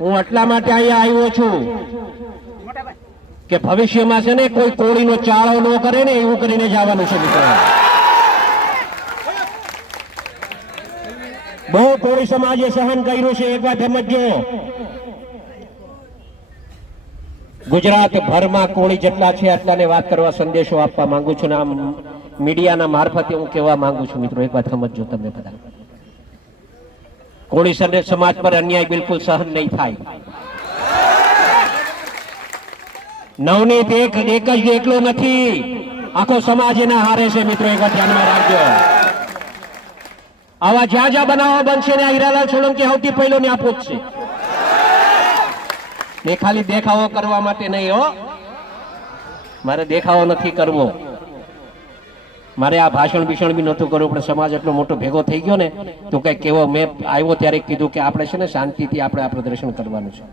હું એટલા માટે અહીંયા આવ્યો છું કે ભવિષ્યમાં છે ને કોઈ કોળીનો ચાળો ન કરે ને એવું કરીને જવાનું છે મિત્રો. બહુ કોળી સમાજે સહન કર્યું છે. એક વાત સમજો, ગુજરાત ભરમાં કોળી જેટલા છે એટલાને વાત કરવા સંદેશો આપવા માંગુ છું ને આમ મીડિયાના મારફતે હું કહેવા માંગુ છું મિત્રો, એક વાત સમજો તમે બધા. કોળી સમાજ પર અન્યાય બિલકુલ સહન નહીં થાય. નવનીત એક જ એકલો નથી, આખો સમાજ એના હારે છે મિત્રો, એક વાત ધ્યાનમાં રાખજો. આવા જ્યાં જ્યાં બનાવો બનશે ને હીરાલાલ સોલંકી સૌથી પહેલો ને આપો જ છે. મેં ખાલી દેખાવો કરવા માટે નહીં હો, મારે દેખાવો નથી કરવો, મારે આ ભાષણ ભીષણ બી નહોતું કરવું, પણ સમાજ એટલો મોટો ભેગો થઈ ગયો ને તો કઈ કેવો મેં આવ્યો ત્યારે કીધું કે આપણે છે ને શાંતિથી આપણે આ પ્રદર્શન કરવાનું છે.